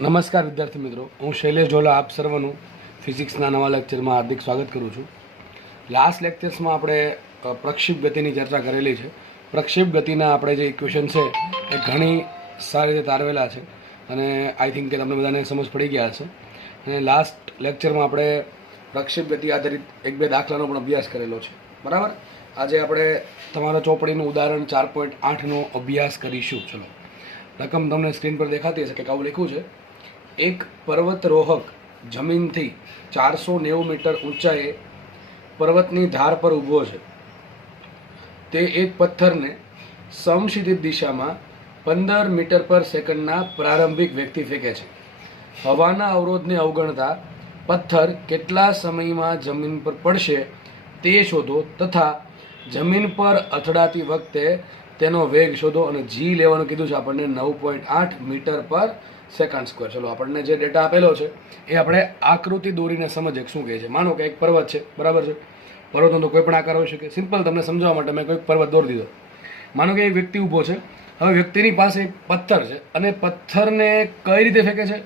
નમસ્કાર વિદ્યાર્થી મિત્રો, હું શૈલેષ ઝોલા આપ સર્વનું ફિઝિક્સના નવા લેક્ચરમાં હાર્દિક સ્વાગત કરું છું. લાસ્ટ લેક્ચર્સમાં આપણે પ્રક્ષેપ ગતિની ચર્ચા કરેલી છે. પ્રક્ષેપ ગતિના આપણે જે ઇક્વેશન છે એ ઘણી સારી રીતે તારવેલા છે અને આઈ થિંક કે તમને બધાને સમજ પડી ગયા હશે. અને લાસ્ટ લેક્ચરમાં આપણે પ્રક્ષેપ ગતિ આધારિત એક બે દાખલાનો પણ અભ્યાસ કરેલો છે, બરાબર. આજે આપણે તમારા ચોપડીનું ઉદાહરણ 4.8નો અભ્યાસ કરીશું. ચલો, રકમ તમને સ્ક્રીન પર દેખાતી હશે કે આવું લખ્યું છે. એક પર્વતરોહક જમીનથી 490 મીટર ઊંચાઈએ પર્વતની ધાર પર ઊભો છે. તે એક પથ્થરને સમક્ષિતિજ દિશામાં 15 મીટર પર સેકન્ડના પ્રારંભિક વેગથી ફેંકે છે. હવાના અવરોધને અવગણતા પથ્થર કેટલા સમયમાં જમીન પર પડશે તે શોધો તથા જમીન પર અથડાતી વખતે તેનો વેગ શોધો. અને જી લેવાનું કીધું છે આપણને 9.8 મીટર પર સેકન્ડ સ્ક્વેર. ચલો, આપણને જે ડેટા આપેલો છે એ આપણે આકૃતિ દોરીને સમજીએ શું કહે છે. માનો કે એક પર્વત છે, બરાબર છે. પર્વતનો તો કોઈ પણ આકાર હોઈ શકે. સિમ્પલ તમને સમજાવવા માટે મેં કોઈ પર્વત દોરી દીધો. માનો કે એક વ્યક્તિ ઊભો છે. હવે વ્યક્તિની પાસે એક પથ્થર છે અને પથ્થરને કઈ રીતે ફેંકે છે?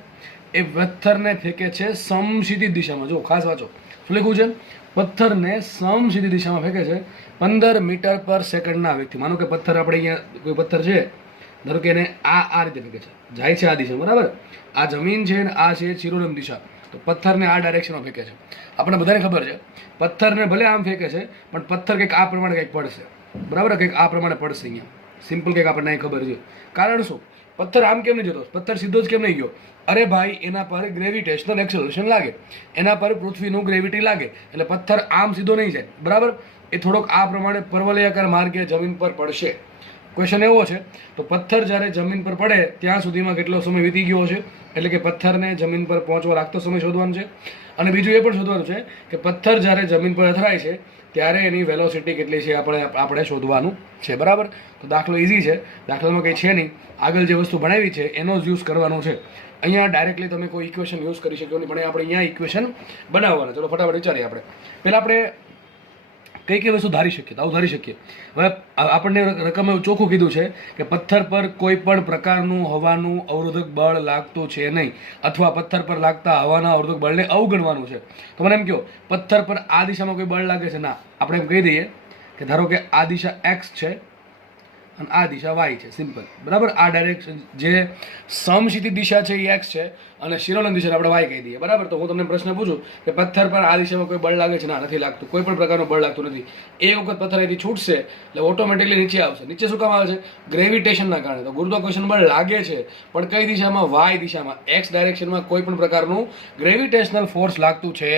એ પથ્થરને ફેંકે છે સમક્ષિતિજ દિશામાં. જો ખાસ વાંચો શું લખ્યું છે. પથ્થરને સમક્ષિતિજ દિશામાં ફેંકે છે 15 મીટર પર સેકન્ડના વેગથી. માનો કે પથ્થર આપણે અહીંયા કોઈ પથ્થર છે, ધારો કે એને આ રીતે ફેંકે છે, જાય છે આ દિશા, બરાબર. આ જમીન છે ને આ છે ચિરોલમ દિશા. તો પથ્થરને આ ડાયરેક્શનમાં ફેંકે છે. આપણે બધાને ખબર છે પથ્થરને ભલે આમ ફેંકે છે પણ પથ્થર કંઈક આ પ્રમાણે કંઈક પડશે, બરાબર. કંઈક આ પ્રમાણે પડશે અહીંયા. સિમ્પલ કંઈક આપણને અહીં ખબર છે. કારણ શું? પથ્થર આમ કેમ નહીં જતો? પથ્થર સીધો જ કેમ નહીં ગયો? અરે ભાઈ, એના પર ગ્રેવિટેશનલ એક્સેલરેશન લાગે, એના પર પૃથ્વીનું ગ્રેવિટી લાગે, એટલે પથ્થર આમ સીધો નહીં જાય, બરાબર. એ થોડોક આ પ્રમાણે પરવલયાકાર માર્ગે જમીન પર પડશે. ક્વેશ્ચન એવો છે, તો પથ્થર જ્યારે જમીન પર પડે ત્યાં સુધીમાં કેટલો સમય વીતી ગયો છે? એટલે કે પથ્થરને જમીન પર પહોંચવા લાગતો સમય શોધવાનો છે. અને બીજું એ પણ શોધવાનું છે કે પથ્થર જ્યારે જમીન પર અથડાય છે ત્યારે એની વેલોસિટી કેટલી છે આપણે શોધવાનું છે, બરાબર. તો દાખલો ઇઝી છે, દાખલામાં કંઈ છે નહીં. આગળ જે વસ્તુ ભણાવી છે એનો જ યુઝ કરવાનો છે. અહીંયા ડાયરેક્ટલી તમે કોઈ ઇક્વેશન યુઝ કરી શકો નહીં, પણ આપણે અહીંયા ઇક્વેશન બનાવવાના. ચલો ફટાફટ વિચારીએ. આપણે પહેલાં આપણે કઈ કઈ વસ્તુ ધારી શકીએ તો આવું ધારી શકીએ. હવે આપણને રકમ એવું ચોખ્ખું કીધું છે કે પથ્થર પર કોઈ પણ પ્રકારનું હવાનું અવરોધક બળ લાગતું છે નહીં, અથવા પથ્થર પર લાગતા હવાના અવરોધક બળને અવગણવાનું છે. તો મને એમ કહો, પથ્થર પર આ દિશામાં કોઈ બળ લાગે છે? ના. આપણે એમ કહી દઈએ કે ધારો કે આ દિશા એક્સ છે અને આ દિશા વાય છે. સિમ્પલ, બરાબર. આ ડાયરેક્શન જે સમક્ષિતિજ દિશા છે એ એક્સ છે અને શિરોલમ દિશાને આપણે વાય કહી દઈએ, બરાબર. તો હું તમને પ્રશ્ન પૂછું કે પથ્થર પર આ દિશામાં કોઈ બળ લાગે છે? ના, નથી લાગતું. કોઈ પણ પ્રકારનું બળ લાગતું નથી. એ વખત પથ્થર અહીંથી છૂટશે એટલે ઓટોમેટિકલી નીચે આવશે. નીચે શું કામ આવે છે? ગ્રેવિટેશનના કારણે. તો ગુરુત્વાકર્ષણ બળ લાગે છે પણ કઈ દિશામાં? વાય દિશામાં. એક્સ ડાયરેક્શનમાં કોઈ પણ પ્રકારનું ગ્રેવિટેશનલ ફોર્સ લાગતું છે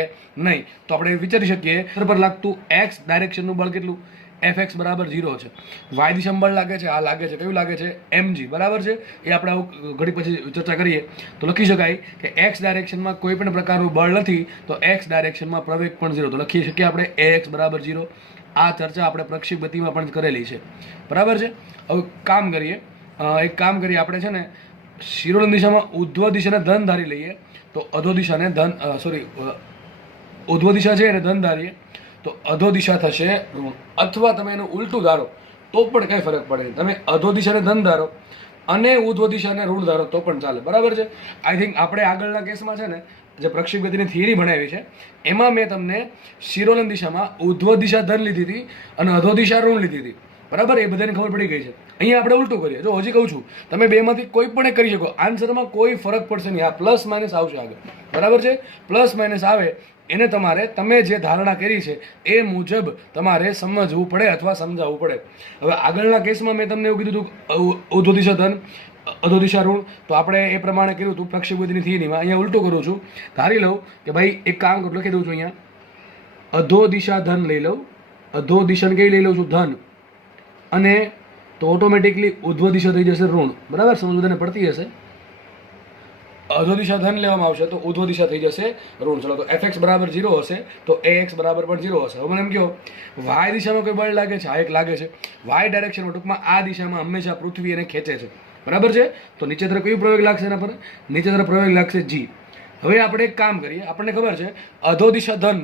નહીં. તો આપણે વિચારી શકીએ પથ્થર પર લાગતું એક્સ ડાયરેક્શનનું બળ કેટલું? Fx બરાબર 0 છે. વાય દિશામાં બળ લાગે છે, આ લાગે છે, કયું લાગે છે? mg, બરાબર છે. એ આપણે આવું ઘડી પછી ચર્ચા કરીએ તો લખી શકાય કે એક્સ ડાયરેક્શનમાં કોઈ પણ પ્રકારનું બળ નથી, તો એક્સ ડાયરેક્શનમાં પ્રવેગ પણ 0. તો લખી શકીએ આપણે ax બરાબર 0. આ ચર્ચા આપણે પ્રક્ષેપ ગતિમાં પણ કરેલી છે, બરાબર છે. હવે કામ કરીએ, એક કામ કરીએ આપણે છે ને, શિરોલમ દિશામાં ઉધ્વ દિશાને ધન ધારી લઈએ તો અધો દિશાને ઉધ્વ દિશા છે એને ધન ધારીએ તો અધો દિશા થશે ઋણ. અથવા તમે એનું ઉલટું ધારો તો પણ કંઈ ફરક પડે નહીં. તમે અધો દિશાને ધન ધારો અને ઉધ્વ દિશાને ઋણ ધારો તો પણ ચાલે, બરાબર છે. આઈ થિંક આપણે આગળના કેસમાં છે ને જે પ્રક્ષેપ ગતિની થિયરી ભણાવી છે એમાં મેં તમને શિરોલમ દિશામાં ઉધ્વ દિશા ધન લીધી હતી અને અધો દિશા ઋણ લીધી હતી, બરાબર. એ બધાને ખબર પડી ગઈ છે. અહીંયા આપણે ઉલટું કરીએ. જો હજી કહું છું, તમે બેમાંથી કોઈ પણ એક કરી શકો. આન્સરમાં કોઈ ફરક પડશે નહીં. આ પ્લસ માઇનસ આવશે આગળ, બરાબર છે. પ્લસ માઇનસ આવે એને તમે જે ધારણા કરી છે એ મુજબ તમારે સમજવું પડે અથવા સમજાવવું પડે. હવે આગળના કેસમાં મેં તમને એવું કીધું હતું ઉધ્વ દિશા ધન અધો દિશા ઋણ, તો આપણે એ પ્રમાણે કર્યું હતું પ્રક્ષેપ ગતિની થિયરીમાં. અહીંયા ઉલટું કરું છું. ધારી લઉં કે ભાઈ એક કામ કરું, લખી દઉં છું અહીંયા અધો દિશા ધન લઈ લઉં. અધો દિશાને કઈ લઈ લઉં છું? ધન. અને તો ઓટોમેટિકલી ઉધ્વ દિશા થઈ જશે ઋણ, બરાબર. સમજ બધાને પડતી હશે. અધો દિશા ધન લેવામાં આવશે તો ઉધ્વ દિશા થઈ જશે ઋણ. ચલો, તો fx બરાબર 0 હશે તો ax બરાબર પણ 0 હશે. હવે મને એમ કહો, વાય દિશામાં કોઈ બળ લાગે છે? આ એક લાગે છે. વાય ડાયરેક્શનમાં ટૂંકમાં આ દિશામાં હંમેશા પૃથ્વી એને ખેંચે છે, બરાબર છે. તો નીચે તરફ કયું પ્રવેગ લાગશે એના પર? નીચે તરફ પ્રવેગ લાગશે g. હવે આપણે એક કામ કરીએ. આપણને ખબર છે અધો દિશા ધન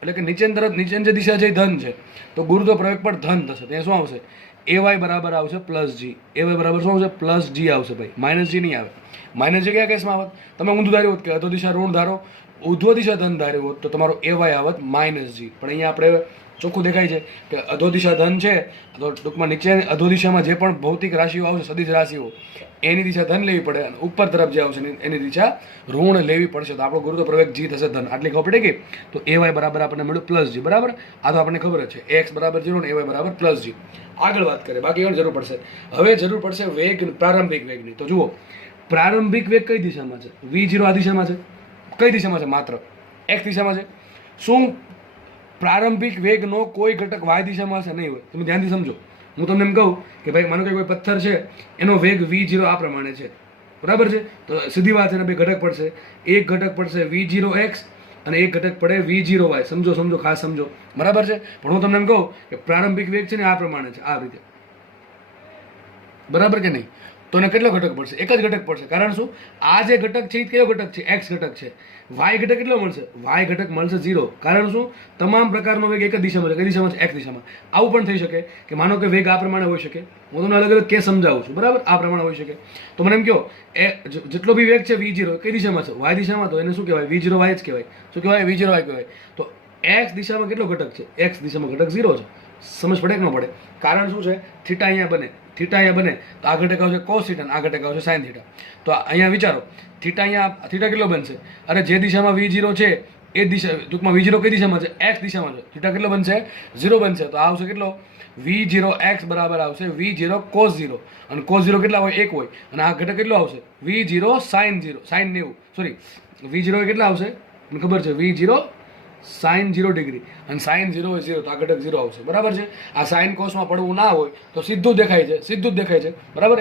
એટલે કે નીચેની જે દિશા છે એ ધન છે, તો ગુરુત્વ પ્રવેગ પણ ધન થશે. ત્યાં શું આવશે? ay બરાબર આવશે પ્લસ જી. ay બરાબર શું આવશે? પ્લસ જી આવશે ભાઈ, માઇનસ જી નહીં આવે. માઇનસ જે કયા કેસમાં આવત? તમે ઊંધું ધાર્યું હોત કે અધો દિશા ઋણ ધારો, ઉધ્વ દિશા ધન ધાર્યું હોત તો તમારો AY આવત -G. પણ અહીંયા આપણે ચોખ્ખું દેખાય છે કે અધો દિશા ધન છે, તો ટૂંકમાં નીચે અધો દિશામાં જે પણ ભૌતિક રાશિઓ આવશે, સદિશ રાશિઓ, એની દિશા ધન લેવી પડે, અને ઉપર તરફ જે આવશે એની દિશા ઋણ લેવી પડશે. તો આપણો ગુરુત્વ પ્રવેગ G થશે ધન. આટલી ખબર પડી ગઈ? તો AY બરાબર આપણને મળ્યું +G. બરાબર? આ તો આપણને ખબર જ છે, x બરાબર 0 ને AY બરાબર +G. આગળ વાત કરીએ, બાકી એની જરૂર પડશે. હવે જરૂર પડશે વેગ, પ્રારંભિક વેગની. તો જુઓ, પ્રારંભિક વેગ કઈ દિશામાં છે? V0 આ દિશામાં છે. કઈ દિશામાં છે? માત્ર x દિશામાં છે. શું પ્રારંભિક વેગનો કોઈ ઘટક y દિશામાં હશે? નહીં હોય. તમે ધ્યાનથી સમજો. હું તમને એમ કહું કે ભાઈ માનો કે કોઈ પથ્થર છે, એનો વેગ V0 આ પ્રમાણે છે, બરાબર છે? તો સીધી વાત છે ને, બે ઘટક પડશે. એક ઘટક પડશે V0x અને એક ઘટક પડે V0y. સમજો, ખાસ સમજો, બરાબર છે? પણ હું તમને એમ કહું કે પ્રારંભિક વેગ છે ને આ પ્રમાણે છે, આ રીતે, બરાબર કે નહીં? તો એને કેટલો ઘટક પડશે? એક જ ઘટક પડશે. કારણ શું? આ જે ઘટક છે એ કયો ઘટક છે? x ઘટક છે. y ઘટક કેટલો મળશે? y ઘટક મળશે 0. કારણ શું? તમામ પ્રકારનો વેગ એક જ દિશામાં છે. કઈ દિશામાં છે? x દિશામાં. આવું પણ થઈ શકે કે માનો કે વેગ આ પ્રમાણે હોઈ શકે. હું તમને અલગ અલગ કેસ સમજાવું છું, બરાબર? આ પ્રમાણે હોઈ શકે. તો મને એમ કહો, જેટલો બી વેગ છે V0 કઈ દિશામાં છે? y દિશામાં. તો એને શું કહેવાય? V0y જ કહેવાય. શું કહેવાય? V0y કહેવાય. તો x દિશામાં કેટલો ઘટક છે? x દિશામાં ઘટક 0 છે. સમજ પડે કે ન પડે? કારણ શું છે? થીટા અહીંયા બને, તો આ ઘટક આવશે cos θ અને આ ઘટક આવશે sin θ. તો અહીંયા વિચારો, થીટા કેટલો બનશે? અરે જે દિશામાં V0 છે એ દિશા, ટૂંકમાં V0 કઈ દિશામાં છે? x દિશામાં છે. થીટા કેટલો બનશે? 0 બનશે. તો આ આવશે કેટલો? V0x બરાબર આવશે V0 cos 0, અને cos 0 કેટલા હોય? 1 હોય. અને આ ઘટક કેટલો આવશે? V0 sin 90. સોરી, V0 કેટલા આવશે? મને ખબર છે, V0 sin 0 ડિગ્રી, અને sin 0 હોય 0, તો આ ઘટક 0 આવશે. બરાબર છે? આ સાઇન કોસમાં પડવું ના હોય તો સીધું જ દેખાય છે. બરાબર?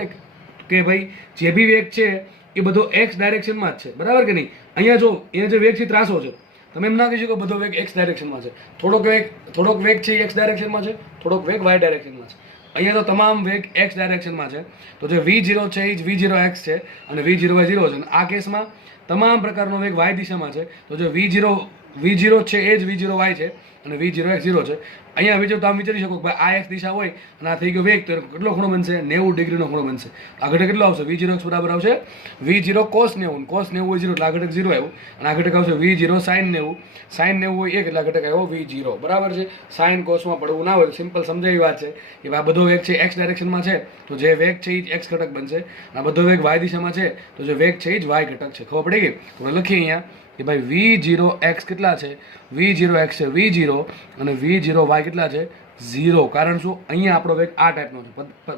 કે ભાઈ જે બી વેગ છે એ બધો x ડાયરેક્શનમાં જ છે. બરાબર કે નહીં? અહીંયા જો એ જે વેગ છે ત્રાસો છે. તમે એમ ના કહી શકો બધો વેગ x ડાયરેક્શનમાં છે. થોડોક વેગ છે x ડાયરેક્શનમાં છે, થોડોક વેગ y ડાયરેક્શનમાં છે. અહીંયા તો તમામ વેગ x ડાયરેક્શનમાં છે. તો જે V0 છે એ જ V0x છે અને V0y 0 છે. અને આ કેસમાં તમામ પ્રકારનો વેગ y દિશામાં છે. તો જે V0 છે એ જ V0y છે અને V0x 0 છે. અહીંયા વિચારો, તમે વિચારી શકો કે ભાઈ આ x દિશા હોય અને આ થઈ ગયો વેગ, તો કેટલો ખૂણો બનશે? 90 ડિગ્રીનો ખૂણો બનશે. આ ઘટક કેટલો આવશે? V0x બરાબર આવશે V0 cos 90. cos 90 હોય 0 એટલે આ ઘટક 0 આવ્યું, અને આ ઘટક આવશે V0 sin 90. sin 90 હોય 1 એટલે આ ઘટક આવ્યો V0. બરાબર છે? સાઇન કોસમાં પડવું ના હોય. સિમ્પલ સમજાવી વાત છે કે આ બધો વેગ છે x ડાયરેક્શનમાં છે, તો જે વેગ છે એ જ x ઘટક બનશે. આ બધો વેગ y દિશામાં છે, તો જે વેગ છે એ જ y ઘટક છે. ખબર પડી ગઈ? તો લખીએ અહીંયા કે ભાઈ V0x કેટલા છે? V0x છે V0, અને V0y કેટલા છે? 0. કારણ શું? અહીંયા આપણો વેગ આ ટાઈપનો છે.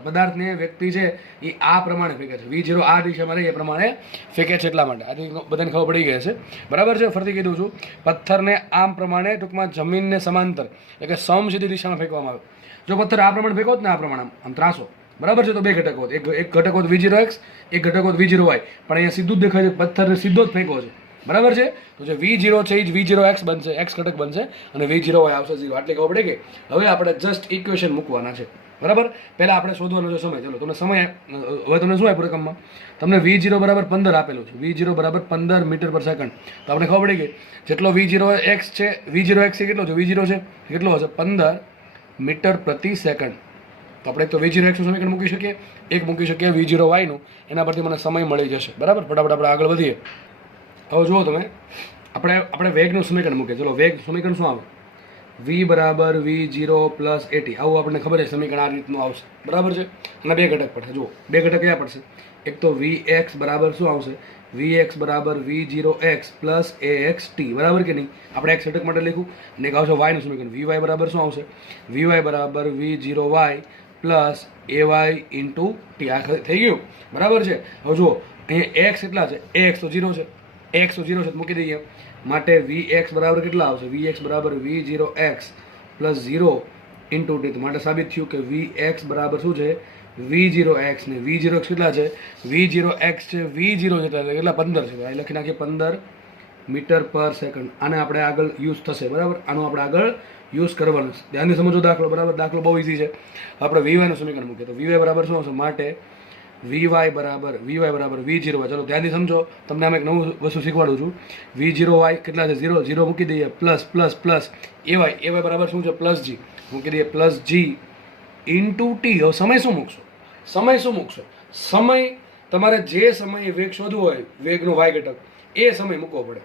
પદાર્થને વ્યક્તિ છે એ આ પ્રમાણે ફેંકે છે. V0 આ દિશામાં રહે એ પ્રમાણે ફેંકે છે, એટલા માટે. આ બધાને ખબર પડી ગઈ છે. બરાબર છે? ફરીથી કીધું છું, પથ્થરને આમ પ્રમાણે, ટૂંકમાં જમીનને સમાંતર, એટલે કે સમસીધી દિશામાં ફેંકવામાં આવે. જો પથ્થર આ પ્રમાણે ફેંકો ને, આ પ્રમાણે આમ ત્રાસો, બરાબર છે, તો બે ઘટક હોત. એક ઘટક હોત V0x, એક ઘટક હોત V0y. પણ અહીંયા સીધું જ દેખાય છે, પથ્થરને સીધો જ ફેંકો છે. બરાબર છે? તો જે V0 છે એ જ V0x બનશે, x ઘટક બનશે, અને V0y આવશે 0. આટલી ખબર પડે કે હવે આપણે જસ્ટ ઇક્વેશન મૂકવાના છે. બરાબર? પહેલા આપણે શોધવાનો છે સમય. ચલો, તમને સમય હવે તમને શું આપ્યું રકમમાં? તમને V0 બરાબર 15 આપેલું છે. V0 બરાબર 15 મીટર પર સેકન્ડ. તો આપણે ખબર પડી ગઈ જેટલો V0x છે, V0x એ કેટલો છે? V0 છે કેટલો હશે? 15 મીટર પ્રતિ સેકન્ડ. તો આપણે એક તો V0x નું સમીકરણ મૂકી શકીએ, એક મૂકી શકીએ V0y નું. એના પરથી મને સમય મળી જશે. બરાબર? ફટાફટ આપણે આગળ વધીએ. હવે જુઓ તમે, આપણે વેગનું સમીકરણ મૂકીએ. ચલો, વેગ સમીકરણ શું આવે? V બરાબર V0 પ્લસ AT. આવું આપણને ખબર છે સમીકરણ આ રીતનું આવશે. બરાબર છે? અને બે ઘટક પડશે. જુઓ, બે ઘટક કયા પડશે? એક તો Vx બરાબર શું આવશે? Vx બરાબર V0x પ્લસ AXT. બરાબર કે નહીં? આપણે x ઘટક માટે લખ્યું. અને એક આવશે y નું સમીકરણ. Vy બરાબર શું આવશે? Vy બરાબર V0y plus AY into T. આ થઈ ગયું. બરાબર છે? હવે જુઓ, અહીંયા x કેટલા છે? Ax તો 0 છે. x તો 0 છે, મૂકી દઈએ. માટે Vx બરાબર કેટલા આવશે? Vx બરાબર V0x પ્લસ 0 ઇન્ટુ T. માટે સાબિત થયું કે Vx બરાબર શું છે? V0x. ને V0x કેટલા છે? V0x છે V0 જેટલા, કેટલા? 15 છે. અહીં લખી નાખીએ 15 મીટર પર સેકન્ડ. આને આપણે આગળ યુઝ થશે. બરાબર? આનો આપણે આગળ યુઝ કરવાનો છે. ધ્યાનથી સમજો દાખલો. બરાબર? દાખલો બહુ ઇઝી છે. આપણે Vy નું સમીકરણ મૂકીએ તો Vy બરાબર શું આવશે? માટે Vy બરાબર V0y. ચલો ધ્યાનથી સમજો, તમને આમ એક નવું વસ્તુ શીખવાડું છું. V0y કેટલા છે? 0. 0 મૂકી દઈએ. પ્લસ પ્લસ પ્લસ AY બરાબર શું છે? Plus G. મૂકી દઈએ પ્લસ G ઇન્ટુ T. હવે સમય શું મૂકશો? સમય તમારે જે સમયે વેગ શોધવો હોય વેગનો વાય ઘટક એ સમય મૂકવો પડે.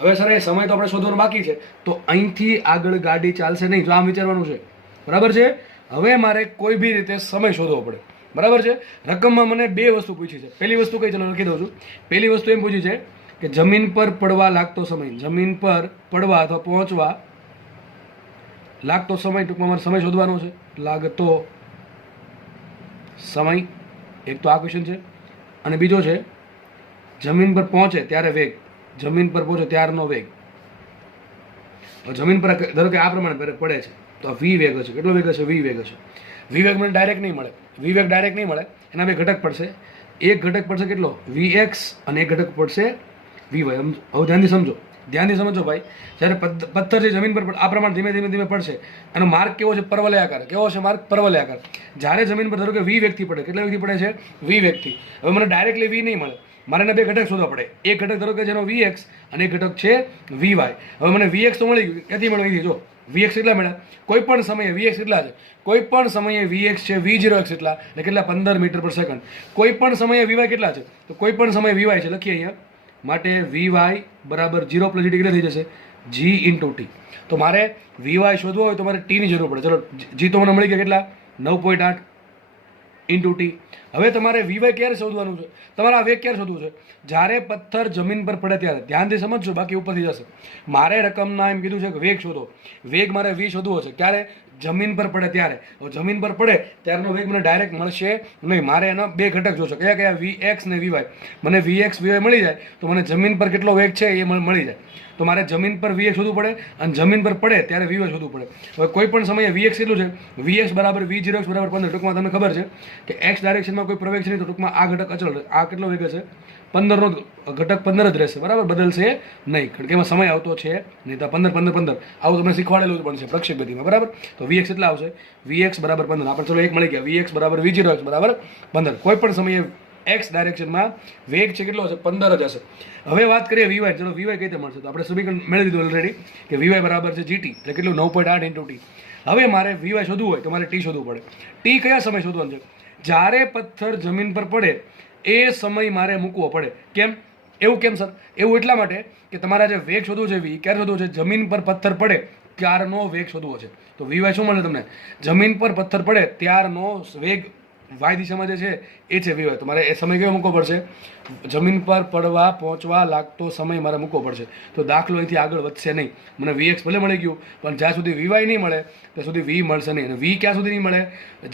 હવે સર એ સમય તો આપણે શોધવાનો બાકી છે, તો અહીંથી આગળ ગાડી ચાલશે નહીં, જો આમ વિચારવાનું છે, બરાબર છે. હવે મારે કોઈ બી રીતે સમય શોધવો પડે, બરાબર છે. રકમમાં મને બે વસ્તુ પૂછી છે. પહેલી વસ્તુ કઈ, ચલો લખી દઉં છું. પહેલી વસ્તુ એમ પૂછી છે કે જમીન પર પડવા લાગતો સમય, જમીન પર પડવા અથવા પહોંચવા લાગતો સમય, ટૂંકમાં મારે સમય શોધવાનો છે, લાગતો સમય. એક તો આ ક્વેશ્ચન છે. અને બીજો છે જમીન પર પહોંચે ત્યારે વેગ, જમીન પર પહોંચે ત્યારનો વેગ. જમીન પર ધારો કે આ પ્રમાણે પડે છે તો વી વેગ હશે. કેટલો વેગ હશે? વી વેગ હશે. વી વેગ મને ડાયરેક્ટ નહીં મળે, વી વેગ ડાયરેક્ટ નહીં મળે, એના બે ઘટક પડશે. એક ઘટક પડશે કેટલો? વી એક્સ, અને એક ઘટક પડશે વી વાય. હવે ધ્યાનથી સમજો ભાઈ. જ્યારે પથ્થર છે જમીન પર આ પ્રમાણે ધીમે ધીમે ધીમે પડશે, એનો માર્ગ કેવો છે? પરવલયાકાર. કેવો છે માર્ગ? પરવલયાકાર. જ્યારે જમીન પર ધારો કે વી વેગથી પડે, કેટલા વેગથી પડે છે? વી વેગથી. હવે મને ડાયરેક્ટલી વી નહીં મળે, મારે એના બે ઘટક શોધવા પડે. એક ઘટક ધારો કે જેનો વી એક્સ અને એક ઘટક છે વી વાય. હવે મને વી એક્સ તો મળી ગયું, ક્યાંથી મળે? જો વી એક્સ કેટલા મળ્યા? કોઈ પણ સમયે વી એક્સ કેટલા છે? કોઈ પણ સમયે વી એક્સ છે V0 એક્સ એટલા, એટલે કેટલા? 15 મીટર પર સેકન્ડ. કોઈ પણ સમયે વી વાય કેટલા છે? તો કોઈ પણ સમયે વી વાય છે, લખીએ અહીંયા. માટે વી વાય બરાબર 0 + GT કેટલા થઈ જશે? G × T. તો મારે વી વાય શોધવો હોય તો મારે ટીની જરૂર પડે. ચલો જી તો મને મળી ગયા કેટલા? 9.8 × T. હવે તમારે વી વાય ક્યારે શોધવાનું છે? તમારે આ વેગ ક્યારે શોધવું છે? જ્યારે પથ્થર જમીન પર પડે ત્યારે. ધ્યાનથી સમજજો, બાકી ઉપરથી જશે. મારે રકમના એમ કીધું છે કે વેગ શોધો. વેગ મારે વી શોધવો છે ક્યારે? જમીન પર પડે ત્યારે. હવે જમીન પર પડે ત્યારનો વેગ મને ડાયરેક્ટ મળશે નહીં, મારે એના બે ઘટક જોશો. કયા કયા? વી એક્સ ને વી વાય. મને વી એક્સ વી વાય મળી જાય તો મને જમીન પર કેટલો વેગ છે એ મળી જાય. તો મારે જમીન પર વી એક્સ શોધવું પડે, અને જમીન પર પડે ત્યારે વી વાય શોધવું પડે. હવે કોઈ પણ સમયે વી એક્સ કેટલું છે? વી એક્સ બરાબર V0 એક્સ બરાબર 15. ટૂંકમાં તમને ખબર છે કે એક્સ ડાયરેક્શનમાં કોઈ પ્રવેગ છે નહીં, તો ટૂંકમાં આ ઘટક અચળ રહે. આ કેટલો વેગ હશે? 15 નો ઘટક 15 જ રહેશે, બરાબર, બદલશે નહીં, કારણ કે એમાં સમય આવતો છે નહીં. તો 15 15 15 આવું તમને શીખવાડેલું જ પણ છે પ્રક્ષેપ ગતિમાં, બરાબર. તો વી એક્સ એટલા આવશે? વી એક્સ બરાબર 15. આપણે ચલો એક મળી ગયા. વી એક્સ બરાબર V0 એક્સ બરાબર 15. કોઈ પણ સમયે એક્સ ડાયરેક્શનમાં વેગ છે કેટલો હશે? 15 જ હશે. હવે વાત કરીએ વી વાય. ચલો વી વાય કઈ રીતે મળશે? તો આપણે સમીકરણ મેળવી દીધું ઓલરેડી કે વી વાય બરાબર છે GT, એટલે કેટલું? 9.8 × T. હવે મારે વી વાય શોધવું હોય તો મારે ટી શોધવું પડે. ટી કયા સમય શોધવાનું છે? જ્યારે પથ્થર જમીન પર પડે એ સમય મારે મૂકવો પડે. કેમ? એવું કેમ સર? એવું એટલા માટે કે તમારા જે વેગ શોધવો છે વી ક્યારે શોધવો છે? જમીન પર પથ્થર પડે ત્યારનો વેગ શોધવો છે. તો વી વાય શું મળે તમને? જમીન પર પથ્થર પડે ત્યારનો વેગ વાય દિશામાં જે છે એ છે વી વાય. તો મારે એ સમય કેવો મૂકવો પડશે? જમીન પર પડવા પહોંચવા લાગતો સમય મારે મૂકવો પડશે. તો દાખલો અહીંથી આગળ વધશે નહીં. મને વી એક્સ ભલે મળી ગયું, પણ જ્યાં સુધી વી વાય નહીં મળે ત્યાં સુધી વી મળશે નહીં. અને વી ક્યાં સુધી નહીં મળે?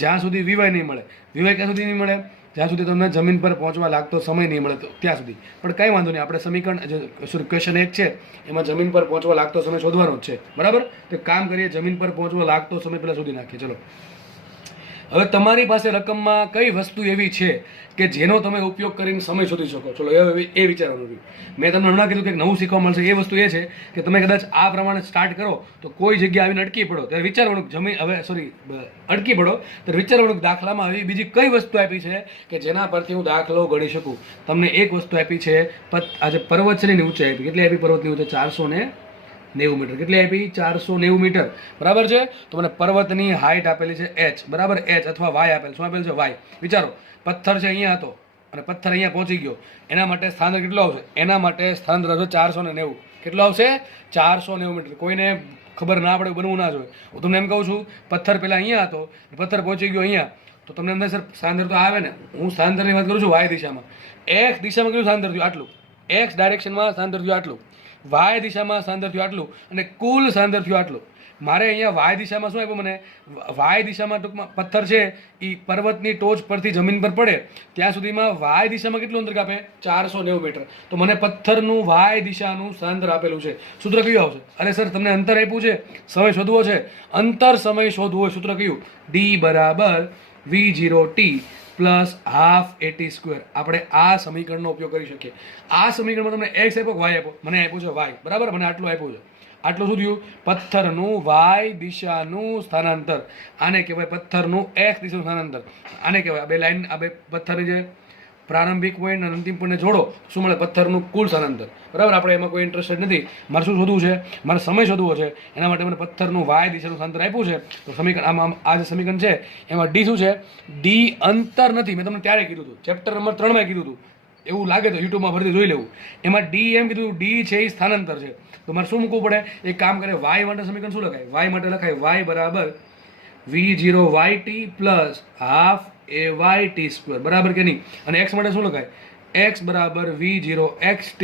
જ્યાં સુધી વી વાય નહીં મળે. વી વાય ક્યાં સુધી નહીં મળે? જ્યાં સુધી તમને જમીન પર પહોંચવા લાગતો સમય નહીં મળે તો ત્યાં સુધી. પણ કંઈ વાંધો નહીં, આપણે સમીકરણ ક્વેશ્ચન 1 છે એમાં જમીન પર પહોંચવા લાગતો સમય શોધવાનો જ છે, બરાબર. તો કામ કરીએ, જમીન પર પહોંચવા લાગતો સમય પહેલાં શોધી નાખીએ. ચલો હવે તમારી પાસે રકમમાં કઈ વસ્તુ એવી છે કે જેનો તમે ઉપયોગ કરીને સમય શોધી શકો? ચલો એ વિચારવાનું રહ્યું. મેં તમને હમણાં કીધું કે નવું શીખવા મળશે. એ વસ્તુ એ છે કે તમે કદાચ આ પ્રમાણે સ્ટાર્ટ કરો તો કોઈ જગ્યાએ આવીને અટકી પડો ત્યારે વિચારવાનું અટકી પડો ત્યારે વિચારવાનું દાખલામાં આવી બીજી કઈ વસ્તુ આપી છે કે જેના પરથી હું દાખલો ગણી શકું. તમને એક વસ્તુ આપી છે, આજે પર્વત છે ને ઊંચાઈ આપી. કેટલી આપી પર્વતની ઊંચાઈ? 490 મીટર. કેટલી આપી? 490 મીટર, બરાબર છે. તો મને પર્વતની હાઈટ આપેલી છે h, બરાબર. h અથવા વાય આપેલ. શું આપેલ છે? વાય. વિચારો, પથ્થર છે અહીંયા હતો અને પથ્થર અહીંયા પહોંચી ગયો, એના માટે સ્થાનાંતર કેટલો આવશે? એના માટે સ્થાનાંતર આવશે 490. કેટલો આવશે? 490 મીટર. કોઈને ખબર ના પડે, બનવું ના જોઈએ. હું તમને એમ કહું છું, પથ્થર પહેલા અહીંયા હતો, પથ્થર પહોંચી ગયો અહીંયા, તો તમને અંદર સર સ્થાનાંતર તો આવે ને. હું સ્થાનાંતરની વાત કરું છું વાય દિશામાં. એક્સ દિશામાં કેટલું સ્થાનાંતર થયું? આટલું. એક્સ ડાયરેક્શનમાં સ્થાનાંતર થયું આટલું. વાય દિશામાં સ્થાનાંતર થયું આટલું. અને કુલ સ્થાનાંતર થયું આટલું. મારે અહીંયા વાય દિશામાં શું આપ્યું મને? વાય દિશામાં ટૂંકમાં પથ્થર છે એ પર્વતની ટોચ પરથી જમીન પર પડે ત્યાં સુધીમાં વાય દિશામાં કેટલું અંતર કાપે? 490 મીટર. તો મને પથ્થરનું વાય દિશાનું સ્થાનાંતર આપેલું છે. સૂત્ર કયું આવશે? અરે સર તમને અંતર આપ્યું છે, સમય શોધવો છે. અંતર સમય શોધવો હોય, સૂત્ર કયું? D બરાબર V0T પ્લસ હાફ AT². આપણે આ સમીકરણનો ઉપયોગ કરી શકીએ. આ સમીકરણમાં તમને એક્સ આપ્યો, વાય આપ્યો. મને આપ્યું છે વાય, બરાબર. મને આટલું આપ્યું છે. આટલું શું થયું? પથ્થરનું વાય દિશાનું સ્થાનાંતર. આને કહેવાય પથ્થરનું એક્સ દિશાનું સ્થાનાંતર. આને કહેવાય આ બે લાઈન, આ બે પથ્થરની જે પ્રારંભિક પોઈન્ટ અને અંતિમ પોઈન્ટને જોડો શું મળે? પથ્થરનું કુલ સ્થાનાંતર. બરાબર, આપણે એમાં કોઈ ઇન્ટરેસ્ટેડ નથી. મારે શું શોધવું છે? મારે સમય શોધવો છે. એના માટે મને પથ્થરનું વાય દિશાનું સ્થાનાંતર આપ્યું છે. તો સમીકરણ આમાં આ જે સમીકરણ છે એમાં ડી શું છે? ડી અંતર નથી. મેં તમને ત્યારે કીધું હતું, ચેપ્ટર નંબર 3 કીધું હતું. એવું લાગે તો યુટ્યુબમાં ફરીથી જોઈ લેવું. એમાં ડી એમ કીધું, ડી છે એ સ્થાનાંતર છે. તો મારે શું મૂકવું પડે? એક કામ કરે, વાય માટે સમીકરણ શું લખાય? વાય માટે લખાય વાય બરાબર v0yt પ્લસ હાફ AYT², બરાબર કે નહીં? અને એક્સ માટે શું લખાય? એક્સ બરાબર v0xt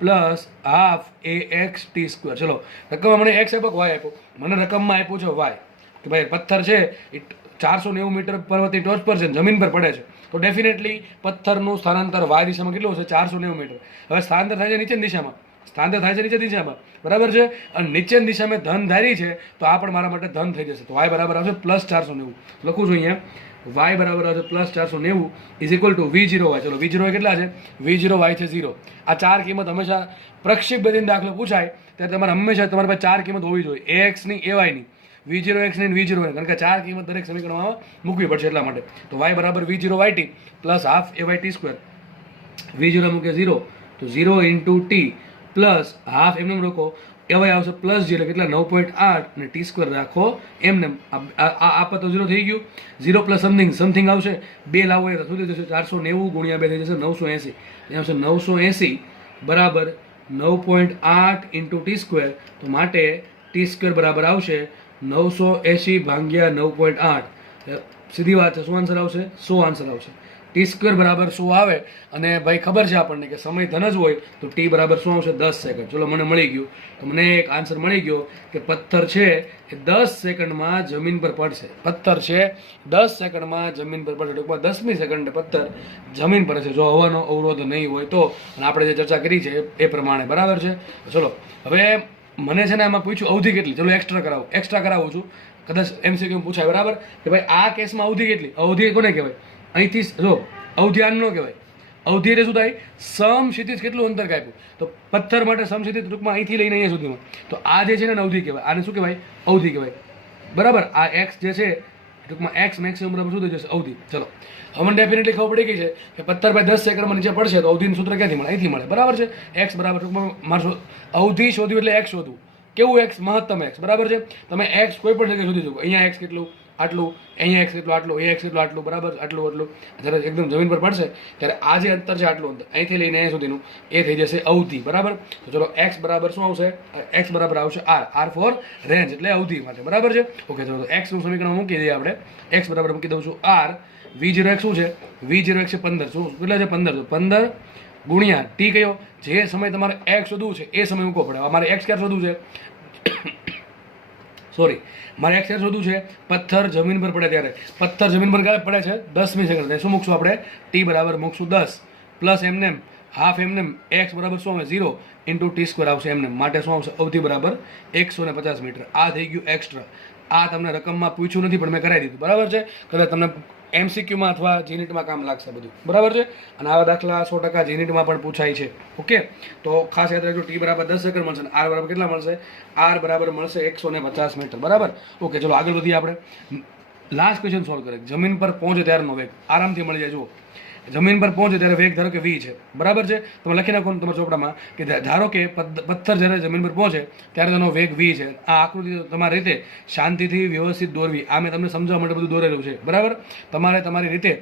પ્લસ હાફ AXT². ચલો, રકમમાં મને એક્સ આપ્યો કે વાય આપ્યો? મને રકમમાં આપ્યું છે વાય. કે ભાઈ પથ્થર છે એ 490 મીટર પર્વતની ટોચ પર છે, જમીન પર પડે છે, તો ડેફિનેટલી પથ્થરનું સ્થાનાંતર વાય દિશામાં કેટલું હશે? 490 મીટર. હવે સ્થાનાંતર થાય છે નીચેની દિશામાં, સ્થાનાંતર થાય છે નીચે દિશામાં, બરાબર છે. અને નીચેની દિશામાં ધન ધારી છે તો આ પણ મારા માટે ધન થઈ જશે. તો વાય બરાબર આવશે +490. લખું છું અહીંયા, વાય બરાબર આવશે +490 ઇઝ ઇક્વલ ટુ v0y. ચલો, v0y કેટલા છે? v0y છે 0. આ ચાર કિંમત હંમેશા પ્રક્ષેપ ગતિનો દાખલો પૂછાય ત્યારે તમારે હંમેશા તમારી પાસે ચાર કિંમત હોવી જોઈએ, ax ની, ay ની, v0x ની, v0y, કારણ કે ચાર કિંમત દરેક સમીકરણમાં મૂકવી પડશે એટલા માટે. તો y બરાબર v0yt plus half AYT². v0 મૂકે 0 તો 0 ઇન્ટુ ટી પ્લસ હાફ એમને રોકો, એવાય આવશે +0 કેટલા? 9.8 અને t² રાખો એમને. આ તો 0 થઈ ગયું. 0 પ્લસ સમથિંગ આવશે, 2 લાવો એ સુધી જશે. 490 ગુણ્યા 2 થઈ જશે 980. એ આવશે 980 બરાબર 9.8 ઇન્ટુ t². તો માટે t² બરાબર આવશે 980 ભાગ્યા 9.8. સીધી વાત છે, શું આન્સર આવશે? 100 આન્સર આવશે. t² બરાબર 100 આવે. અને ભાઈ ખબર છે આપણને કે સમય ધન જ હોય તો t બરાબર શું આવશે? 10 સેકન્ડ. ચલો, મને મળી ગયું. તો મને એક આન્સર મળી ગયો કે પથ્થર છે એ 10 સેકન્ડમાં જમીન પર પડશે. પથ્થર છે 10 સેકન્ડમાં જમીન પર પડશે. ટૂંકમાં 10મી સેકન્ડે પથ્થર જમીન પર છે, જો હવાનો અવરોધ નહીં હોય તો. અને આપણે જે ચર્ચા કરી છે એ પ્રમાણે, બરાબર છે. ચલો, હવે મને છે ને એમાં પૂછ્યું અવધિ કેટલી. ચલો, એક્સ્ટ્રા કરાવું છું, કદાચ MCQ પૂછાય, બરાબર, કે ભાઈ આ કેસમાં અવધિ કેટલી? અવધિ કોને કહેવાય? અહીંથી જો અવધિ આન ન કહેવાય. અવધિ એટલે શું થાય? સમક્ષિતિજ કેટલું અંતર કાપ્યું. તો પથ્થર માટે સમક્ષિતિજ ટૂંકમાં અહીંથી લઈને અહીંયા સુધીમાં. તો આ જે છે ને અવધિ કહેવાય. આને શું કહેવાય? અવધિ કહેવાય, બરાબર. આ એક્સ જે છે ટૂંકમાં એક્સ મેક્સિમમ બરાબર શું થઈ જશે? અવધિ. ચલો, હવે ડેફિનેટલી ખબર પડી ગઈ છે કે પથ્થર ભાઈ 10 સેકન્ડમાં નીચે પડશે તો અવધિનું સૂત્ર ક્યાંથી મળે? અહીંથી મળે, બરાબર છે. એક્સ બરાબર ટૂંકમાં મારે અવધિ શોધ્યું એટલે એક્સ શોધવું. કેવું એક્સ? મહત્તમ એક્સ, બરાબર છે. તમે એક્સ કોઈ પણ જગ્યાએ શોધી શકો. અહીંયા એક્સ કેટલું? આટલું. અહીંયા એક્સ કેટલું? આટલું. એ એક્સ કેટલું? આટલું, બરાબર, આટલું. જ્યારે એકદમ જમીન પર પડશે ત્યારે આ જે અંતર છે આટલું અંતર, અહીંથી લઈને અહીંયા સુધીનું, એ થઈ જશે અવધિ, બરાબર. તો ચલો, એક્સ બરાબર શું આવશે? એક્સ બરાબર આવશે આર ફોર રેન્જ, એટલે અવધિ માટે, બરાબર છે. ઓકે, ચલો, એક્સનું સમીકરણ મૂકી દઈએ આપણે. એક્સ બરાબર મૂકી દઉં છું આર. v0x શું છે? v0x છે 15. શું કેટલા છે? 15. 15 ગુણ્યા ટી કયો? જે સમય તમારે એક્સ શોધવું છે એ સમય મૂકવો પડે. મારે એક્સ ક્યારે શોધવું છે? સોરી, મારે એક્સ ક્યારે શોધવું છે? પથ્થર જમીન પર પડે ત્યારે. પથ્થર જમીન પર ક્યારે પડે છે? 10મી સેકન્ડ. શું મૂકશું આપણે? ટી બરાબર મૂકશું 10 પ્લસ એમને હાફ એમને એક્સ બરાબર શું આવે? 0 ઇન્ટુ t² આવશે એમને. માટે શું આવશે? અવધિ બરાબર 150 મીટર. આ થઈ ગયું એક્સ્ટ્રા. આ તમને રકમમાં પૂછ્યું નથી પણ મેં કરાવી દીધું, બરાબર છે. કદાચ તમને MCQમાં અથવા જીનીટમાં કામ લાગશે બધું, બરાબર છે. અને આવા દાખલા 100% જીનીટમાં પણ પૂછાય છે. ઓકે, તો ખાસ યાદ રાખજો, ટી બરાબર 10 સેકન્ડ મળશે અને આર બરાબર કેટલા મળશે? આર બરાબર મળશે 150 મીટર, બરાબર. ઓકે, ચલો આગળ વધીએ આપણે. લાસ્ટ ક્વેશ્ચન સોલ્વ કરીએ. જમીન પર પહોંચે ત્યારનો વેગ આરામથી મળી જાય. જુઓ, જમીન પર પહોંચે ત્યારે વેગ ધારો કે v છે, બરાબર છે. તમે લખી નાખો તમારા ચોપડામાં કે ધારો કે પથ્થર જ્યારે જમીન પર પહોંચે ત્યારે તેનો વેગ v છે. આ આકૃતિ તમારી રીતે શાંતિથી વ્યવસ્થિત દોરવી. આ મેં તમને સમજાવવા માટે બધું દોરેલું છે, બરાબર. તમારે તમારી રીતે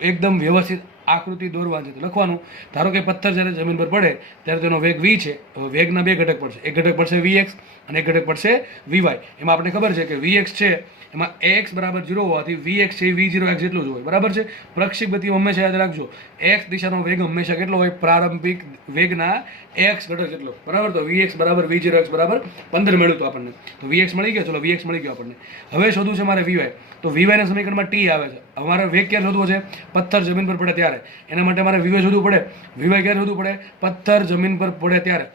એકદમ વ્યવસ્થિત આકૃતિ દોરવાની છે. લખવાનું, ધારો કે પથ્થર જ્યારે જમીન પર પડે ત્યારે તેનો વેગ v છે. હવે વેગના બે ઘટક પડશે. એક ઘટક પડશે vx અને એક ઘટક પડશે vy. એમાં આપણે ખબર છે કે vx છે એમાં ax બરાબર 0 હોવાથી vx છે v0x જેટલું જ હોય, બરાબર છે. પ્રક્ષેપ ગતિ હંમેશા યાદ રાખજો, x દિશાનો વેગ હંમેશા કેટલો હોય? પ્રારંભિક વેગના x ઘટક જેટલો, બરાબર. તો vx બરાબર v0x બરાબર 15 મળ્યું તો આપણને. તો vx મળી ગયો. ચલો, vx મળી ગયો આપણને. હવે શોધવું છે મારે vy. તો vy ના સમીકરણમાં t આવે છે. અમારે વેગ ક્યારે શોધવો છે? પથ્થર જમીન પર પડે ત્યારે. એના માટે મારે vy શોધવું પડે. vy ક્યારે શોધવું પડે? પથ્થર જમીન પર પડે ત્યારે.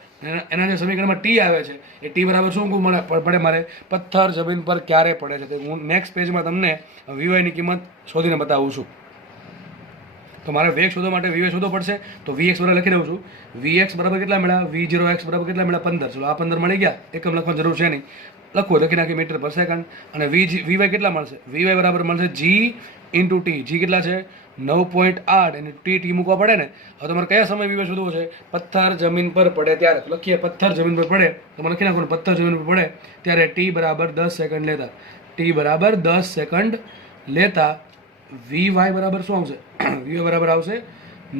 એના જે સમીકરણમાં ટી આવે છે એ ટી બરાબર શું પડે મારે? પથ્થર જમીન પર ક્યારે પડે છે. હું નેક્સ્ટ પેજમાં તમને વીવાયની કિંમત શોધીને બતાવું છું. તો મારે વેગ શોધવા માટે વીવાય શોધવો પડશે. તો vx બરાબર લખી દઉં છું. vx બરાબર કેટલા મળ્યા? v0x બરાબર કેટલા મળ્યા? 15. ચલો, આ 15 મળી ગયા. એકમ લખવાની જરૂર છે નહીં. લખવું લખી નાખી મીટર પર સેકન્ડ. અને વીવાય કેટલા મળશે? વીવાય બરાબર મળશે જી ઇન્ટુ ટી. જી કેટલા છે? 9.8 અને ટી મૂકવા પડે ને. હવે તમારે કયા સમય વીવાય શોધવો છે? પથ્થર જમીન પર પડે ત્યારે. તો લખીએ પથ્થર જમીન પર પડે, તમે લખી નાખો પથ્થર જમીન પર પડે ત્યારે ટી બરાબર 10 સેકન્ડ લેતા. ટી બરાબર 10 સેકન્ડ લેતા વીવાય બરાબર શું આવશે? વીવાય બરાબર આવશે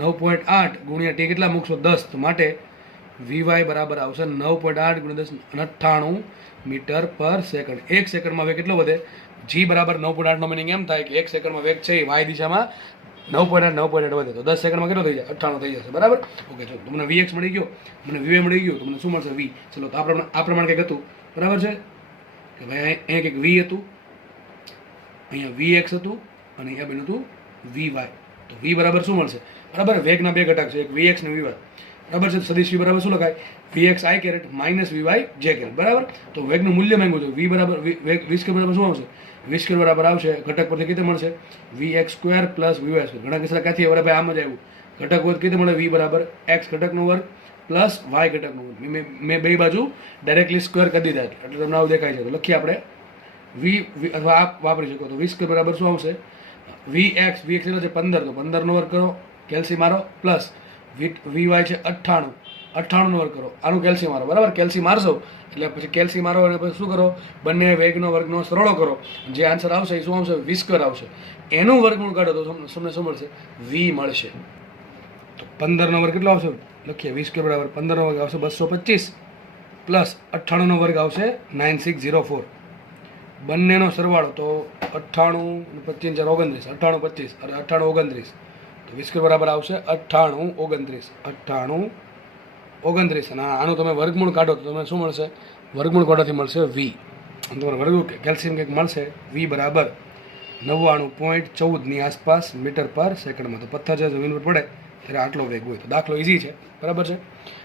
9.8 ગુણ્યા ટી કેટલા મૂકશો? 10. તો માટે વીવાય બરાબર આવશે 9.8 ગુણ્યા 10 98 મીટર પર સેકન્ડ. એક સેકન્ડમાં વેગ કેટલો વધે? જી બરાબર 9.8 નો મિનિંગ એમ થાય કે એક સેકન્ડમાં વેગ છે વાય દિશામાં 9.8 વધે. તો 10 સેકન્ડમાં કેટલો થઈ જાય? 98 થઈ જશે. બરાબર. ઓકે, ચલો તમને વીએક્સ મળી ગયો, મને વીવાય મળી ગયો, તમને શું મળશે? વી. ચલો તો આ પ્રમાણે કંઈક હતું. બરાબર છે કે ભાઈ અહીંયા કંઈક વી હતું, અહીંયા વીએક્સ હતું અને અહીંયા બન્યું હતું વીવાય. તો વી બરાબર શું મળશે? બરાબર, વેગના બે ઘટક છે, એક વીએક્સ ને વીવાય. બરાબર છે. સદિશ વી બરાબર શું લખાય? વીએક્સ આઈ કેરેટ માઇનસ વીવાય જે કેરેટ. બરાબર. તો વેગનું મૂલ્ય માંગ્યું છે. વી બરાબર વી સ્ક્વેર બરાબર શું આવશે? વી સ્ક્વેર બરાબર આવશે ઘટક પરથી કેટલે મળશે? VX square plus VY square. ઘણા કિસ્સા ક્યાંથી હવે ભાઈ આમ જ આવ્યું. ઘટક વર્ગ કેટલે મળે? વી બરાબર એક્સ ઘટકનો વર્ગ પ્લસ વાય ઘટકનો વર્ગ. મેં બે બાજુ ડાયરેક્ટલી સ્ક્વેર કરી દીધા એટલે તમને આવું દેખાય છે. તો લખીએ આપણે વી અથવા આપ વાપરી શકો. તો વી સ્ક્વેર બરાબર શું આવશે? વી એક્સ કેટલો છે? 15. તો 15 નો વર્ગ કરો, કેલ્સી મારો, પ્લસ વીવાય છે 98 નો વર્ગ કરો, આનું કેલ્સી મારો. બરાબર. કેલ્સી મારશો એટલે પછી કેલ્સી મારો અને પછી શું કરો? બંને વેગનો વર્ગનો સરળો કરો. જે આન્સર આવશે એ શું આવશે? વી સ્ક્વેર આવશે. એનું વર્ગમૂળ કાઢો તો તમને શું મળશે? વી મળશે. તો 15 નો વર્ગ કેટલો આવશે? લખીએ વી સ્ક્વેર બરાબર 15 નો વર્ગ આવશે 225 પ્લસ 98 નો વર્ગ આવશે 9604. બંનેનો સરવાળો તો 98 25 29, 98 25 અને 98 29. તો વી સ્ક્વેર બરાબર આવશે 98 29 અને આનું તમે વર્ગમૂળ કાઢો તો તમને શું મળશે? વર્ગમૂળ કાઢવાથી મળશે વી. અને તમારે વર્ગ કેલ્શિયમ કંઈક મળશે વી બરાબર 99.14 આસપાસ મીટર પર સેકન્ડમાં. તો પથ્થર જે જમીન પર પડે ત્યારે આટલો વેગ હોય. તો દાખલો ઇઝી છે. બરાબર છે.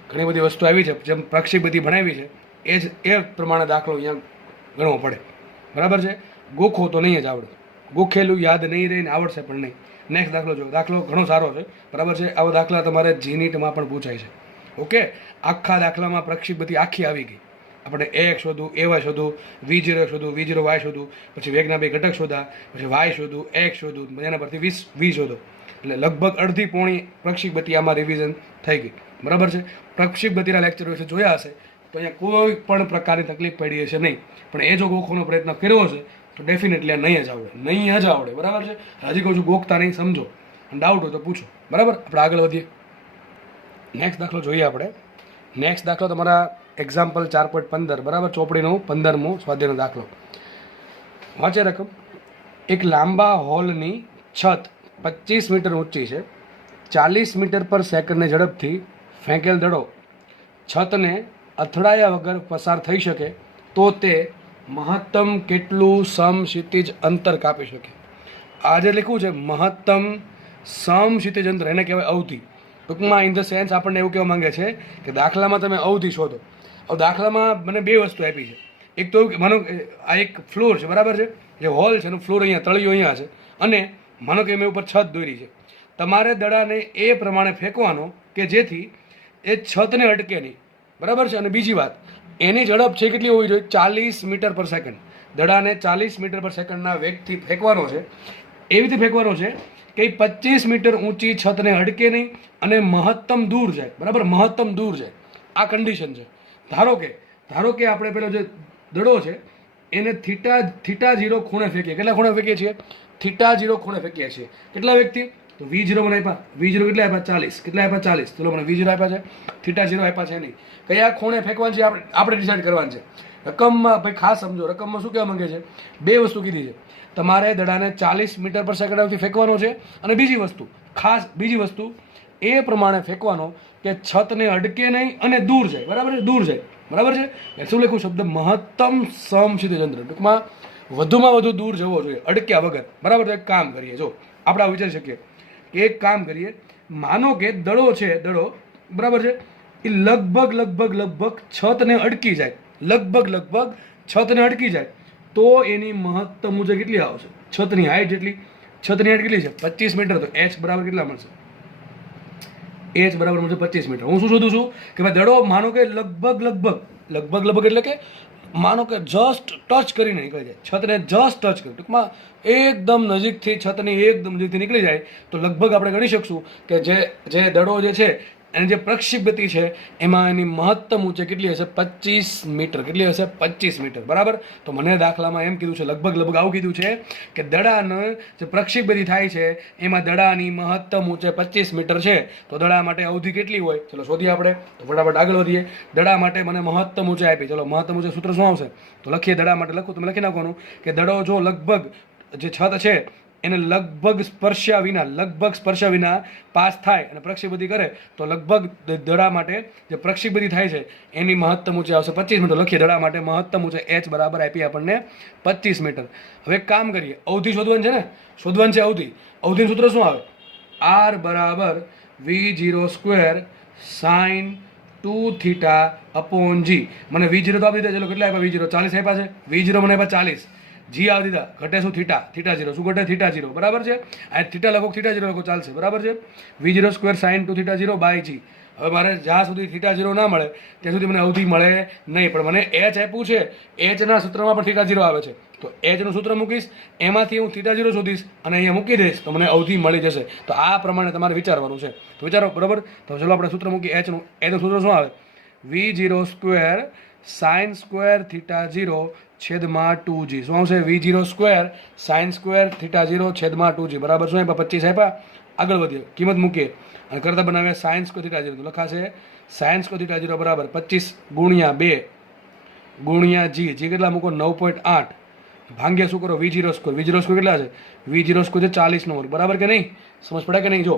ઘણી બધી વસ્તુ આવી છે, જેમ પ્રક્ષેપ બધી ભણાવી છે એ પ્રમાણે દાખલો અહીંયા ગણવો પડે. બરાબર છે. ગોખો તો નહીં જ આવડે, ગોખેલું યાદ નહીં રહીને આવડશે પણ નહીં. નેક્સ્ટ દાખલો જો. દાખલો ઘણો સારો છે. બરાબર છે. આવા દાખલા તમારે જીનીટમાં પણ પૂછાય છે. ઓકે. આખા દાખલામાં પ્રક્ષેપ બધી આખી આવી ગઈ. આપણે એક્સ શોધું, એવાય શોધું, વી0 શોધું, વી0 વાય શોધું, પછી વેગના બે ઘટક શોધા, પછી વાય શોધું, એક્સ શોધું, એના પરથી વી શોધો. એટલે લગભગ અડધી પોણી પ્રક્ષેપ ગતિ આમાં રિવિઝન થઈ ગઈ. બરાબર છે. પ્રક્ષેપ ગતિના લેક્ચર વિશે જોયા હશે તો અહીંયા કોઈ પણ પ્રકારની તકલીફ પડી હશે નહીં. પણ એ જો ગોખવાનો પ્રયત્ન કર્યો હશે તો ડેફિનેટલી આ નહીં જ આવડે. બરાબર છે. હજી કહું છું ગોખતા નહીં, સમજો. ડાઉટ હોય તો પૂછો. બરાબર. આપણે આગળ વધીએ. નેક્સ્ટ દાખલો જોઈએ આપણે. નેક્સ્ટ દાખલો તમારા એક્ઝામ્પલ 4.15. બરાબર. ચોપડીનો 15મો સ્વાધ્યાયનો દાખલો. વાંચે રકમ. એક લાંબા હોલની છત 25 મીટર ઊંચી છે. 40 મીટર પર સેકન્ડની ઝડપથી ફેંકેલ દડો છતને અથડાયા વગર પસાર થઈ શકે તો તે મહત્તમ કેટલું સમક્ષિતિજ અંતર કાપી શકે? આજે લખ્યું છે મહત્તમ સમક્ષિતિજ અંતર, એને કહેવાય અવધિ. ટૂંકમાં ઇન ધ સેન્સ આપણને એવું કહેવા માંગે છે કે દાખલામાં તમે અવધિ શોધો. હવે દાખલામાં મને બે વસ્તુ આપી છે. એક તો માનો આ એક ફ્લોર છે. બરાબર છે. જે હોલ છે એનું ફ્લોર અહીંયા, તળિયો અહીંયા છે, અને માનો કે મેં ઉપર છત દોરી છે. તમારે દડાને એ પ્રમાણે ફેંકવાનો કે જેથી એ છતને અટકે નહીં. બરાબર છે. અને બીજી વાત, એની ઝડપ છે કેટલી હોવી જોઈએ? 40 મીટર પર સેકન્ડ. દડાને 40 મીટર પર સેકન્ડના વેગથી ફેંકવાનો છે. એવી રીતે ફેંકવાનો છે કે 25 મીટર ઊંચી છતને અડકે નહીં અને મહત્તમ દૂર જાય. બરાબર. મહત્તમ દૂર જાય. આ કન્ડિશન છે. ધારો કે આપણે પેલો જે દડો છે એને થીટા 0 ખૂણે ફેંકીએ. કેટલા ખૂણે ફેંકીએ છીએ? થીટા 0 ખૂણે ફેંકીએ છીએ. કેટલા વેગથી? તો વી0 મને આપ્યા. વી0 કેટલા આપ્યા? 40. કેટલા આપ્યા? 40. ચલો મને વી0 આપ્યા છે, થીટા 0 આપ્યા છે નહીં. કયા ખૂણે ફેંકવાનું છે આપણે ડિસાઇડ કરવાનું છે. રકમમાં ભાઈ ખાસ સમજો. રકમમાં શું કહેવા માંગે છે? બે વસ્તુ કીધી છે. તમારે દડાને 40 મીટર પર સેકન્ડથી ફેંકવાનો છે, અને બીજી વસ્તુ એ પ્રમાણે ફેંકવાનો કે છતને અડકે નહીં અને દૂર જાય. બરાબર છે. દૂર જાય. બરાબર છે. શું લખ્યું? શબ્દ મહત્તમ સમક્ષિતિજ અંતર. ટૂંકમાં વધુમાં વધુ દૂર જવો જોઈએ, અડક્યા વગર. બરાબર. તો એક કામ કરીએ. જો આપણે આ વિચારી શકીએ કે એક કામ કરીએ. માનો કે દડો છે, બરાબર છે, એ લગભગ છતને અડકી જાય. લગભગ છતને અડકી જાય તો એની મહત્તમ ઊંચાઈ કેટલી આવશે? છતની હાઈટ જેટલી. છતની હાઈટ કેટલી છે? 25 મીટર. તો h બરાબર કેટલા મળશે? h બરાબર મળશે 25 મીટર. હું શું શોધું છું કે ભાઈ દડો માનો કે લગભગ એટલે કે માનો કે જસ્ટ ટચ કરીને નીકળી જાય, છતને જસ્ટ ટચ કરી, ટૂંકમાં એકદમ નજીકથી છતની એકદમ નજીકથી નીકળી જાય તો લગભગ આપણે ગણી શકશું કે જે દડો જે છે એની જે પ્રક્ષેપ ગતિ છે એમાં એની મહત્તમ ઊંચાઈ કેટલી હશે? 25 મીટર. કેટલી હશે? 25 મીટર. બરાબર. તો મને દાખલામાં એમ કીધું છે, લગભગ આવું કીધું છે કે દડાનો જે પ્રક્ષેપ ગતિ થાય છે એમાં દડાની મહત્તમ ઊંચાઈ 25 મીટર છે. તો દડા માટે અવધિ કેટલી હોય? ચલો શોધીએ આપણે. તો ફટાફટ આગળ વધીએ. દડા માટે મને મહત્તમ ઊંચાઈ આપી. ચલો મહત્તમ ઊંચાઈ સૂત્ર શું આવશે? તો લખીએ. દડા માટે લખું, તમે લખી નાખવાનું કે દડો જો લગભગ જે છત છે એને લગભગ સ્પર્શ્યા વિના પાસ થાય અને પ્રક્ષેપગતિ કરે તો લગભગ દડા માટે જે પ્રક્ષેપગતિ થાય છે એની મહત્તમ ઊંચાઈ આવશે 25 મીટર. લખીએ દડા માટે મહત્તમ ઊંચાઈ h બરાબર આપી આપણને 25 મીટર. હવે એક કામ કરીએ, અવધિ શોધવાની છે ને, શોધવાની છે અવધિ. અવધિનું સૂત્ર શું આવે? r બરાબર v0 square sign 2θ upon g. મને v0 તો આપી દીધા. ચલો કેટલા આપ્યા? v0 40 આપ્યા છે. v0 મને આપ્યા 40. જી આવી દીધા. ઘટે શું? θ0. શું ઘટે? θ0. બરાબર છે. આ θ લખો, θ0 લખો, ચાલશે. બરાબર છે. v0 square sign 2θ0 by g. હવે મારે જ્યાં સુધી θ0 ના મળે ત્યાં સુધી મને અવધિ મળે નહીં, પણ મને h આપ્યું છે. h ના સૂત્રમાં પણ θ0 આવે છે, તો h નું સૂત્ર મૂકીશ, એમાંથી હું θ0 શોધીશ અને અહીંયા મૂકી દઈશ તો મને અવધિ મળી જશે. તો આ પ્રમાણે તમારે વિચારવાનું છે. તો વિચારો. બરાબર. તો ચલો આપણે સૂત્ર મૂકીએ. h નું સૂત્ર શું આવે? v0 સ્ક્વેર સાઇન સ્ક્વેર θ0 છેદમાં 2g. શું આવશે? v0 સ્ક્વેર સાઇન સ્ક્વેર θ0 છેદમાં 2g બરાબર શું આપ્યા? 25 આપ્યા. આગળ વધીએ, કિંમત મૂકીએ અને કરતા બનાવીએ સાઇન સ્ક્વેર θ0. તો લખાશે સાઇન સ્ક્વેર θ0 બરાબર 25 ગુણ્યા 2 ગુણ્યા g. કેટલા મૂકો? 9.8 ભાગ્યા શું કરો? v0 square. v0 સ્ક્વેર કેટલા છે? v0 સ્ક્વેર છે 40 નો વર્ગ. બરાબર કે નહીં? સમજ પડે કે નહીં? જો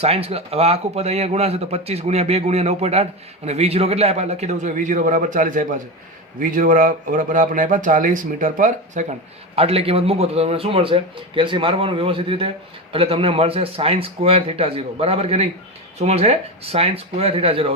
સાઇન હવે આખું પદ અહીંયા ગુણાશે તો 25 ગુણ્યા 2 ગુણ્યા 9.8 અને v0 કેટલા આપ્યા? લખી દઉં છું. v0 બરાબર 40 આપ્યા છે. v0 બરાબર આપણે આપ્યા 40 મીટર પર સેકન્ડ. આટલી કિંમત મૂકો તો તમને શું મળશે? કેલ્સી મારવાનું વ્યવસ્થિત રીતે એટલે તમને મળશે સાઇન સ્ક્વેર θ0. બરાબર કે નહીં? શું મળશે? Sine square θ0.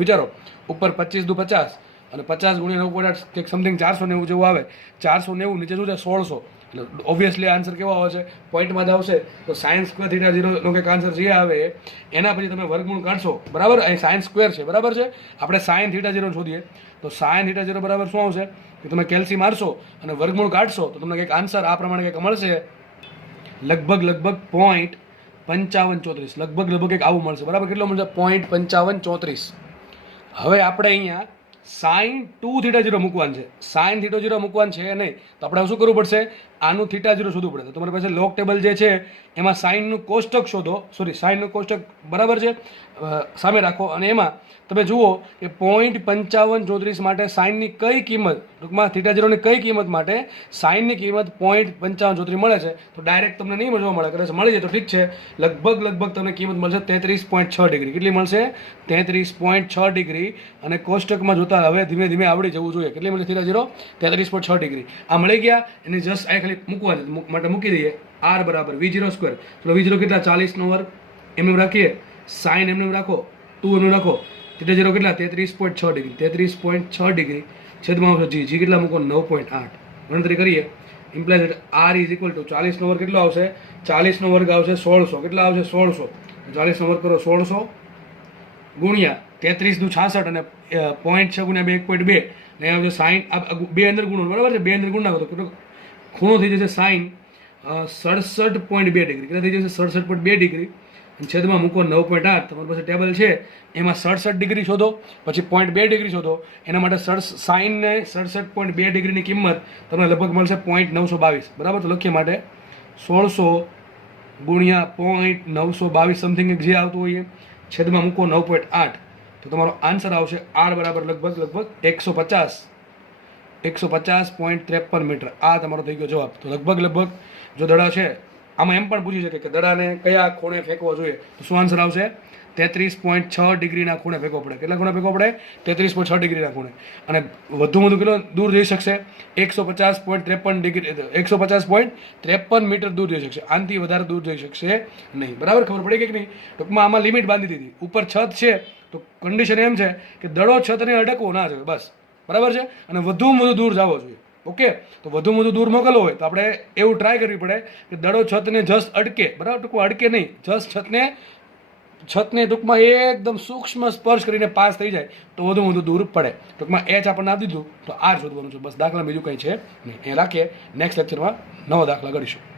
વિચારો, ઉપર 25 દુ 50 અને 50 ગુણ્યા 9.8 કંઈક સમથિંગ 490 જેવું આવે. 490 નીચે શું છે? 1600. એટલે ઓબ્વિયસલી આન્સર કેવો આવે છે? પોઈન્ટમાં જ આવશે. તો સાઇન સ્ક્વેર θ0 નો કંઈક આન્સર જે આવે એના પછી તમે વર્ગમૂળ કાઢશો. બરાબર. અહીં સાઇન સ્ક્વેર છે. બરાબર છે. આપણે સાઇન θ0 શોધીએ તો સાઇન θ0 બરાબર શું આવશે? કે તમે કેલ્સી મારશો અને વર્ગમૂળ કાઢશો તો તમને કંઈક આન્સર આ પ્રમાણે કંઈક મળશે. લગભગ 0.5534. લગભગ કંઈક આવું મળશે. બરાબર. કેટલો મળશે? 0.5534. હવે આપણે અહીંયા સાઇન 2θ0 મૂકવાનું છે. સાઇન θ0 મૂકવાનું છે નહીં તો આપણે શું કરવું પડશે? આનું θ0 શોધવું પડે. તો તમારી પાસે લોગ ટેબલ જે છે એમાં સાઇનનું કોષ્ટક શોધો. સાઇનનું કોષ્ટક બરાબર છે સામે રાખો અને એમાં તમે જુઓ કે 0.5534 માટે સાઇનની કઈ કિંમત, ટૂંકમાં θ0ની કઈ કિંમત માટે સાઇનની કિંમત 0.5534 મળે છે. તો ડાયરેક્ટ તમને નહીં જોવા મળે. કદાચ મળી જાય તો ઠીક છે. લગભગ તમને કિંમત મળશે 33.6 ડિગ્રી. કેટલી મળશે? 33.6 ડિગ્રી. અને કોષ્ટકમાં જોતા હવે ધીમે ધીમે આવડી જવું જોઈએ. કેટલી મળશે? θ0 33.6 ડિગ્રી. આ મળી ગયા. એની જસ્ટ આ ખાલી મૂકવા માટે મૂકી દઈએ. r બરાબર v0 સ્ક્વેર. ચલો v0 કેટલા? 40 નો વર્ગ. એમ રાખીએ. સાઇન એમ રાખો, 2 એમ રાખો. θ0 કેટલા? 33.6 ડિગ્રી. 33.6 ડિગ્રી છેદમાં આવશે g. g કેટલા મૂકો? 9.8. ગણતરી કરીએ. Implies r is equal to 40 નો વર્ગ કેટલો આવશે? 40 નો વર્ગ આવશે 1600. કેટલા આવશે? 1600. 40 નો વર્ગ કરો 1600 ગુણ્યા 33 દુ 66 અને 0.6 ગુણ્યા 2 1.2 ને આવશે સાઇન. બે અંદર ગુણો. બરાબર છે. બે અંદર ગુણ નાખો તો ખૂણો થઈ જશે સાઇન 67.2 ડિગ્રી. કેટલા થઈ જશે? 67.2 ડિગ્રી. છેદમાં મૂકો 9.8. તમારી પાસે ટેબલ છે એમાં 67 ડિગ્રી શોધો, પછી 0.2 ડિગ્રી શોધો. એના માટે સાઇનને 67.2 ડિગ્રીની કિંમત તમને લગભગ મળશે 0.922. બરાબર. તો લખીએ માટે 1600 ગુણ્યા 0.922 સમથિંગ જે આવતું હોય છેદમાં મૂકો 9.8. તો તમારો આન્સર આવશે r બરાબર લગભગ 150.53 મીટર. આ તમારો થઈ ગયો જવાબ. તો લગભગ જો દડા છે આમાં એમ પણ પૂછી શકે કે દડાને કયા ખૂણે ફેંકવો જોઈએ તો શું આન્સર આવશે? 33.6 ડિગ્રીના ખૂણે ફેંકવો પડે. કેટલા ખૂણે ફેંકવો પડે? 33.6 ડિગ્રીના ખૂણે. અને વધુ કેટલો દૂર જઈ શકશે? 150.53 ડિગ્રી 150.53 મીટર દૂર જઈ શકશે. આનાથી વધારે દૂર જઈ શકશે નહીં. બરાબર. ખબર પડી કે નહીં? ટૂંકમાં આમાં લિમિટ બાંધી દીધી. ઉપર છત છે તો કન્ડિશન એમ છે કે દડો છતને અડકવો ના જોઈએ. બસ. બરાબર છે. અને વધુ દૂર જવો જોઈએ. ઓકે. તો વધુ દૂર મોકલવો હોય તો આપણે એવું ટ્રાય કરવી પડે કે દડો છતને જસ્ટ અડકે. બરાબર. ટૂંકમાં અડકે નહીં, જસ્ટ છતને છતને ટૂંકમાં એકદમ સૂક્ષ્મ સ્પર્શ કરીને પાસ થઈ જાય તો વધુ દૂર પડે. ટૂંકમાં એચ આપણને આપી દીધું તો આર શોધવાનું છે, બસ દાખલા બીજું કંઈ છે નહીં. એ રાખીએ, નેક્સ્ટ લેક્ચરમાં નવો દાખલા કરીશું.